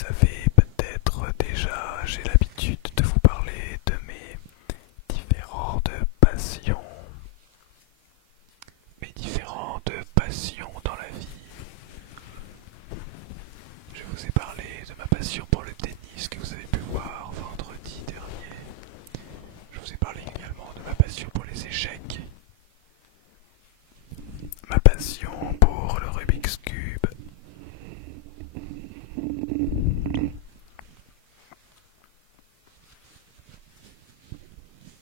savez peut-être déjà, j'ai l'habitude de vous parler de mes différentes passions. Mes différentes passions dans la vie. Je vous ai parlé de ma passion pour le tennis que vous avez pu voir vendredi dernier. Je vous ai parlé également de ma passion pour les échecs. Ma passion pour le Rubik's Cube.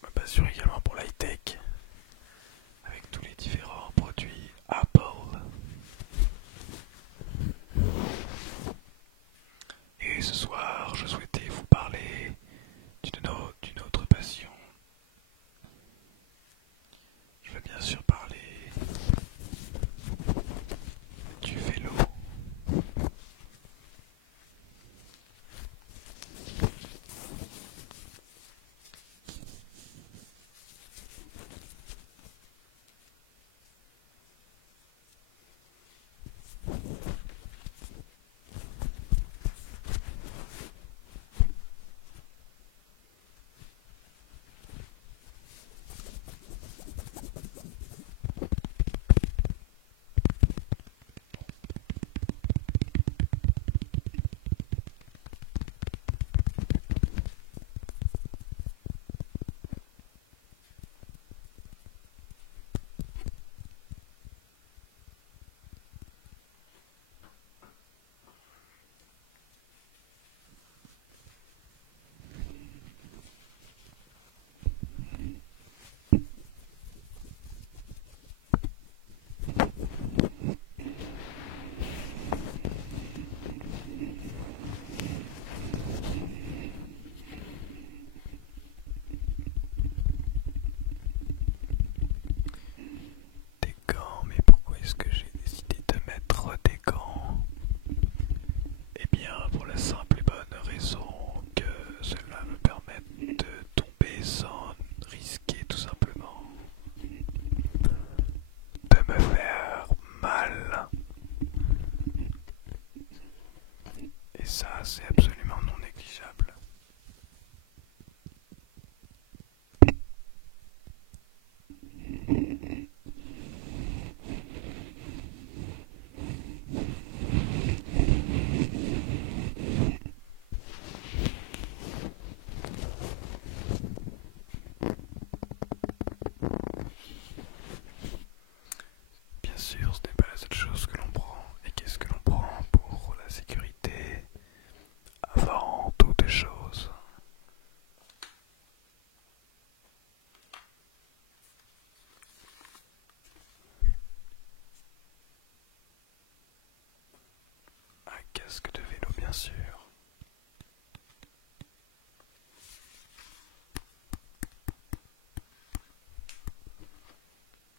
Ma passion également pour l'high-tech, avec tous les différents produits Apple. Et ce soir, je souhaitais vous parler d'une autre passion. Je veux bien sûr parler du vélo. Des gants, mais pourquoi est-ce que j'ai décidé de mettre des gants? Eh bien, pour la simple et bonne raison que cela me permet de tomber sans risquer tout simplement de me faire mal. Et ça, c'est absolument non négligeable. Bien sûr, ce n'est pas la seule chose que l'on prend. Et qu'est-ce que l'on prend pour la sécurité avant toute chose? Un casque de vélo, bien sûr.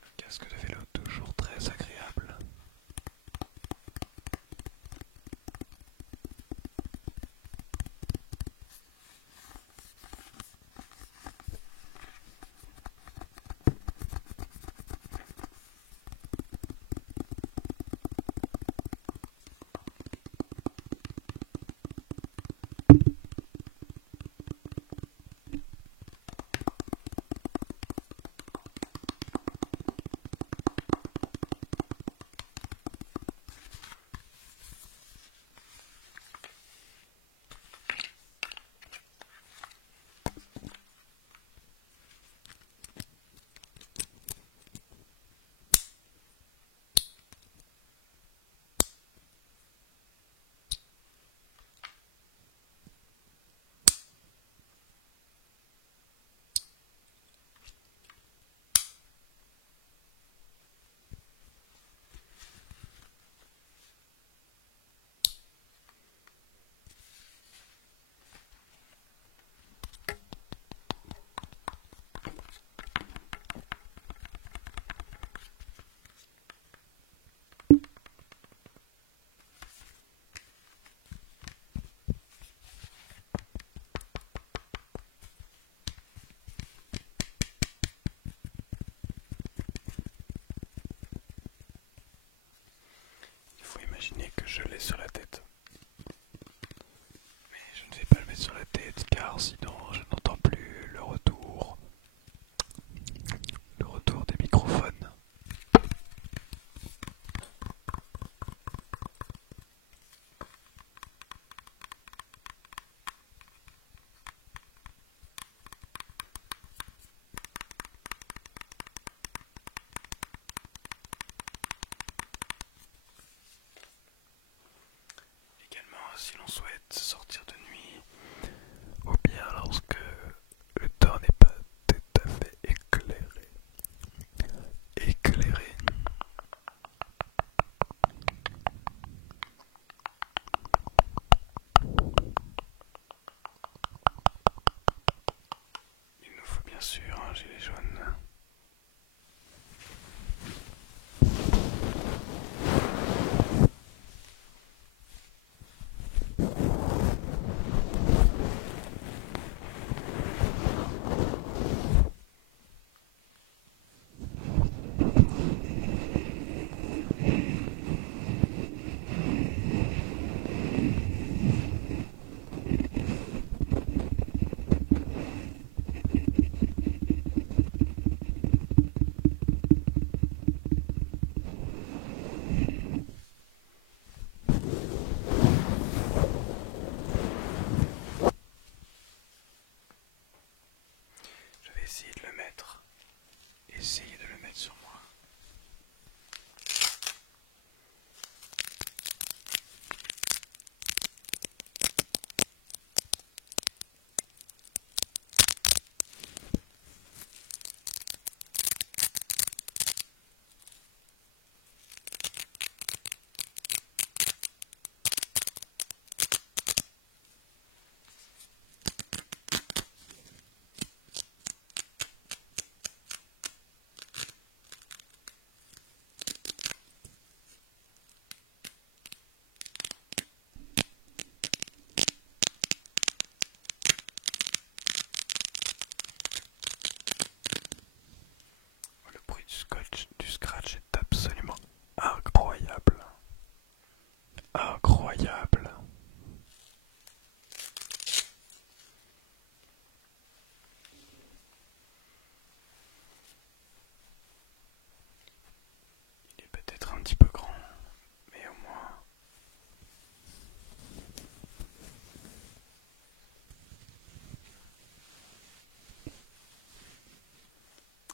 Un casque de vélo toujours très agréable. Il faut imaginer que je l'ai sur la tête. car sinon je n'entends plus le retour des microphones. Également, si l'on souhaite sortir de nuit, ou bien lorsque le temps n'est pas tout à fait éclairé, il nous faut bien sûr un gilet jaune. Je vais essayer de le mettre. Essayez de le mettre sur moi. Le bruit du scratch est absolument incroyable. Incroyable. Il est peut-être un petit peu grand, mais au moins...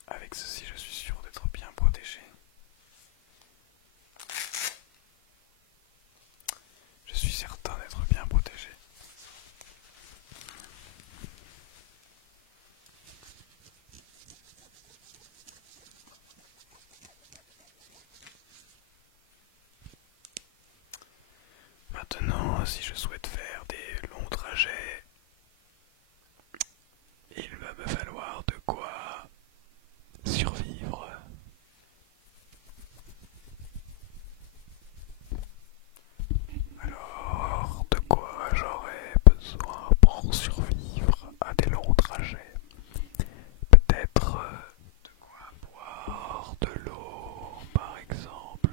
Avec ceci, je suis sûr d'être bien protégé. Je suis certain d'être bien protégé. Maintenant, si je souhaite faire des longs trajets, il va me falloir de quoi survivre. Alors, de quoi j'aurais besoin pour survivre à des longs trajets? Peut-être de quoi boire, de l'eau par exemple.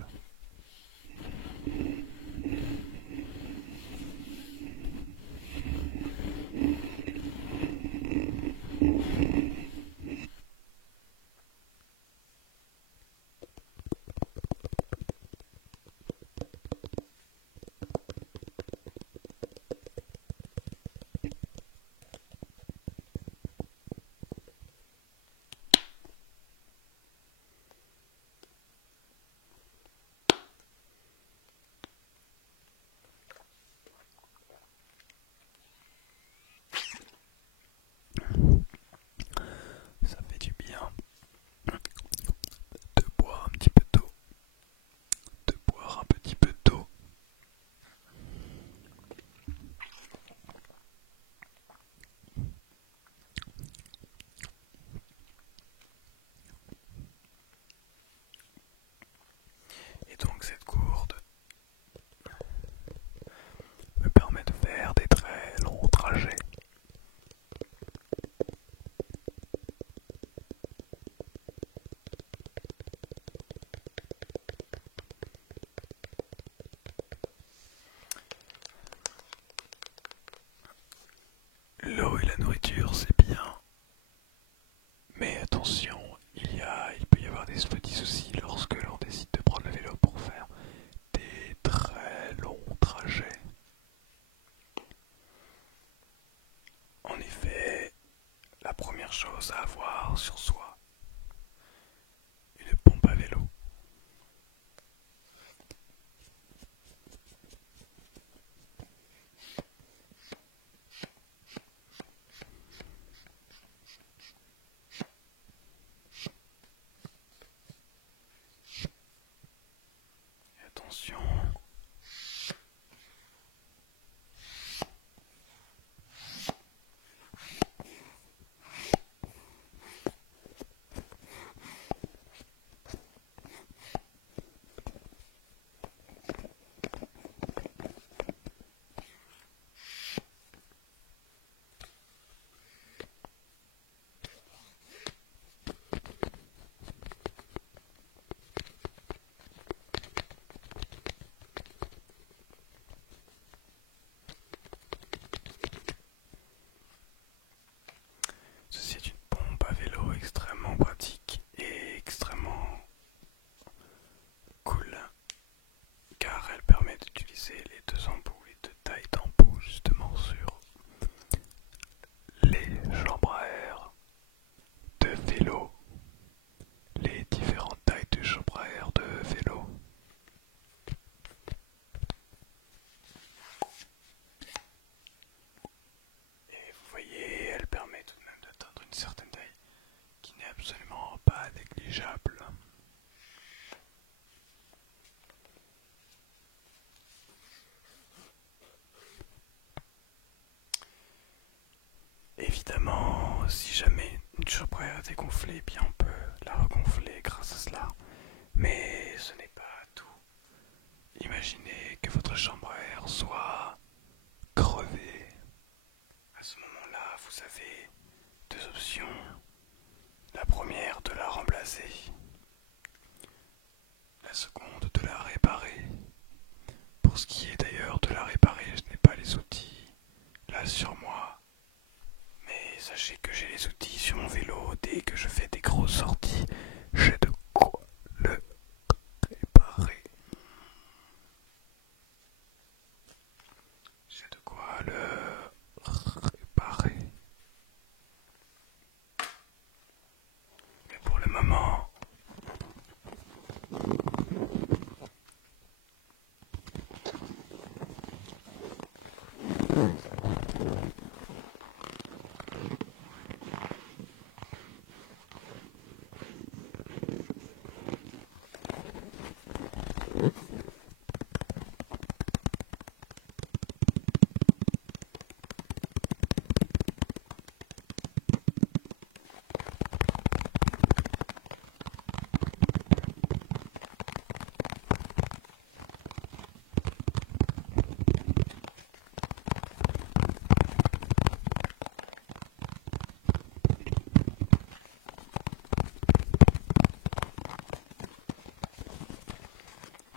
première chose à avoir sur soi, une pompe à vélo. Et attention, ceci est une pompe à vélo extrêmement pratique et extrêmement cool car elle permet d'utiliser les deux embouts et deux tailles d'embouts justement sur les chambres à air de vélo, les différentes tailles de chambres à air de vélo. Et vous voyez, elle permet tout de même d'atteindre une certaine taille qui n'est absolument pas négligeable. Évidemment, si jamais une chambre à air est dégonflée, eh bien on peut la regonfler grâce à cela. Mais ce n'est pas tout. Imaginez que votre chambre à air soit crevée. À ce moment-là, vous avez deux options. La première, de la remplacer. La seconde, de la réparer. Pour ce qui est d'ailleurs de la réparer, je n'ai pas les outils là sur moi. Mais sachez que j'ai les outils sur mon vélo. Dès que je fais des grosses sorties, j'ai de quoi le réparer. J'ai de quoi le réparer. Mais pour le moment,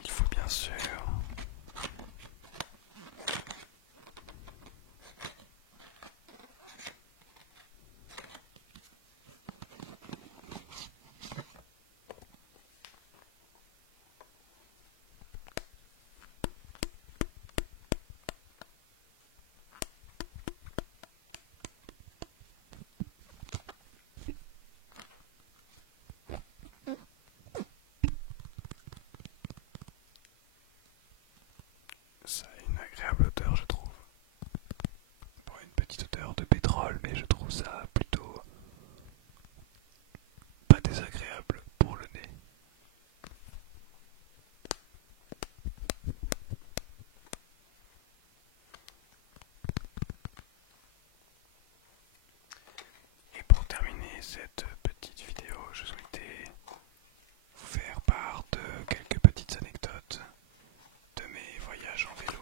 il faut bien sûr ça a une agréable odeur, je trouve. Pour une petite odeur de pétrole, mais je trouve ça plutôt pas désagréable pour le nez. Et pour terminer cette petite vidéo, je souhaitais vous faire part de quelques petites anecdotes de mes voyages en vélo.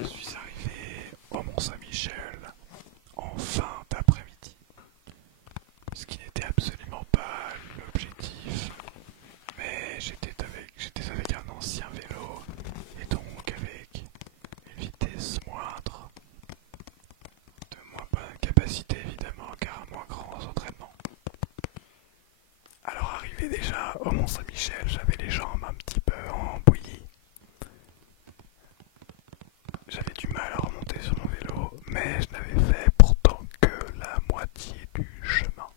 je suis arrivé au Mont-Saint-Michel en fin d'après-midi, ce qui n'était absolument pas l'objectif, mais j'étais avec un ancien vélo et donc avec une vitesse moindre, de moins bonne capacité évidemment car moins grands entraînements. Alors arrivé déjà au Mont-Saint-Michel, j'avais les jambes un petit peu en bouillie. J'avais du mal à remonter sur mon vélo, mais je n'avais fait pourtant que la moitié du chemin.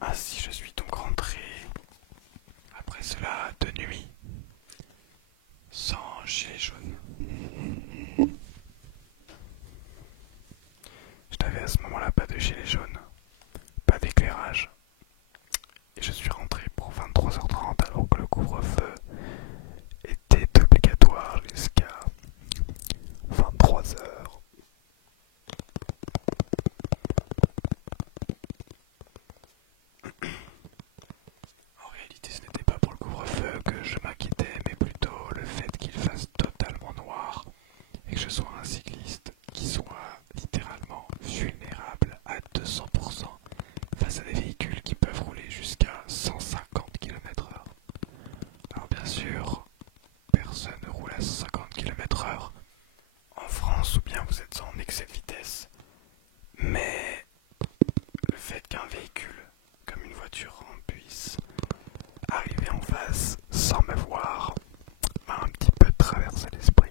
Ainsi je suis donc rentré, après cela de nuit, sans gilet jaune. Je n'avais à ce moment-là pas de gilet jaune, pas d'éclairage, et je suis rentré pour 23h30 alors que le couvre-feu était obligatoire jusqu'à 23h. En réalité, ce n'était pas pour le couvre-feu que je m'inquiétais, mais plutôt le fait qu'il fasse totalement noir et que je sois un cycliste qui soit littéralement vulnérable à 200% face à des véhicules qui peuvent rouler jusqu'à 150 km/h. Alors bien sûr, personne ne roule à 150 km/h en France ou bien vous êtes en excès de vitesse, mais le fait qu'un véhicule comme une voiture puisse arriver en face sans me voir m'a un petit peu traversé l'esprit.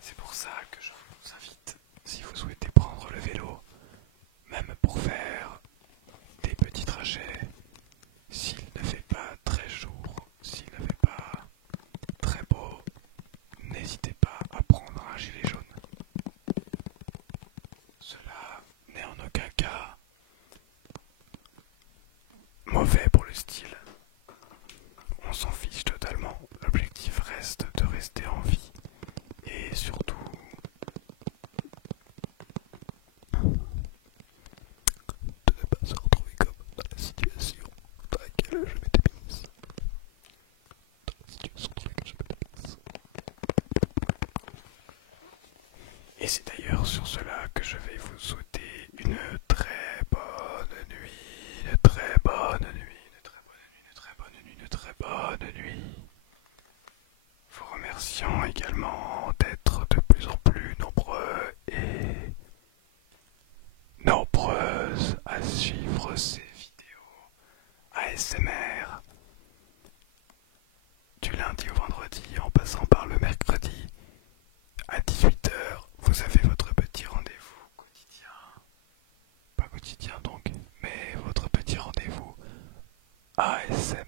C'est pour ça que je vous invite, si vous souhaitez prendre le vélo, même pour faire des petits trajets, s'il ne fait pas très jour, s'il ne fait pas très beau, n'hésitez pas à prendre un gilet jaune. Cela n'est en aucun cas mauvais pour le style. On s'en fiche totalement. L'objectif reste de rester en vie et surtout de ne pas se retrouver comme dans la situation dans laquelle je m'étais mise. Et c'est d'ailleurs sur cela que je vais vous souhaiter une très bonne nuit, une très bonne nuit, une très bonne nuit, une très bonne nuit, une très bonne nuit. Vous remerciant également d'être de plus en plus nombreux et nombreuses à suivre ces vidéos ASMR du lundi au vendredi en passant par le mercredi à 18h. Vous avez votre petit rendez-vous quotidien, pas quotidien donc, mais votre petit rendez-vous ASMR